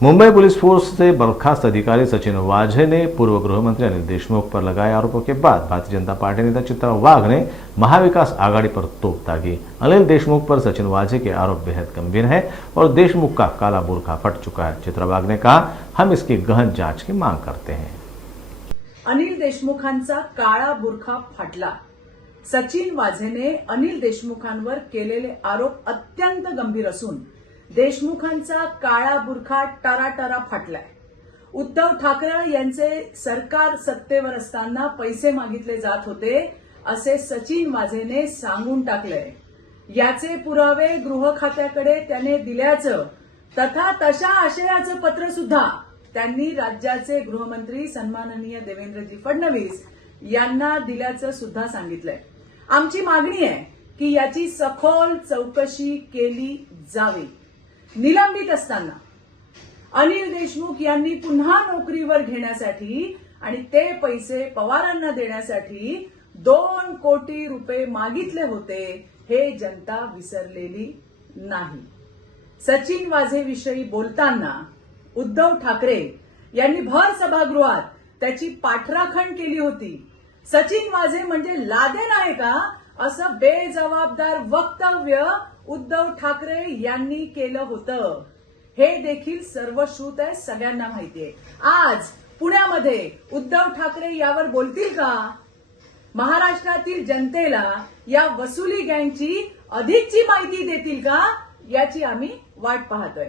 Mumbai police force से बर्खास्त अधिकारी सचिन वाझे ने पूर्व गृह मंत्री अनिल देशमुख पर लगाए आरोपों के बाद भारतीय जनता पार्टी नेता चित्रा वाघ ने महाविकास आघाड़ी पर तोप दागी। अनिल देशमुख पर सचिन वाझे के आरोप बेहद गंभीर है और देशमुख का काला बुरखा फट चुका है। चित्रा वाघ ने कहा, हम इसकी गहन जांच की मांग करते हैं। अनिल देशमुखांचा काळा बुरखा फाटला। सचिन वाझेने अनिल देशमुखांवर केलेले आरोप अत्यंत गंभीर असून देशमुखांचा काळा बुरखा टराटरा फाटलाय। उद्धव ठाकरे यांचे सरकार सत्तेवर असताना पैसे मागितले जात होते असे सचिन वाझेने सांगून टाकलंय। याचे पुरावे गृह खात्याकडे त्याने दिल्याचं तथा तशा आशयाचं पत्र सुद्धा त्यांनी राज्याचे गृहमंत्री सन्माननीय देवेंद्रजी फडणवीस यांना दिल्याचं सुद्धा सांगितलंय। आमची मागणी आहे की याची सखोल चौकशी केली जावी। निलंबित असताना अनिल देशमुख यांनी पुन्हा नोकरीवर घेण्यासाठी आणि ते पैसे पवारांना देण्यासाठी 2 कोटी रुपये मागितले होते हे जनता विसरलेली नाही। सचिन वाझेविषयी बोलताना उद्धव ठाकरे यांनी भर सभागृहात त्याची पाठराखण केली होती। सचिन वाझे म्हणजे लादेन आहे का असं बेजबाबदार वक्तव्य उद्धव ठाकरे यांनी केलं होतं। हे देखील सर्वश्रुत आहे, सगळ्यांना माहिती आहे। आज पुण्यामध्ये उद्धव ठाकरे यावर बोलतील का? महाराष्ट्रातील जनतेला या वसुली गँगची अधिकची माहिती देतील का? याची आम्ही वाट पाहतोय।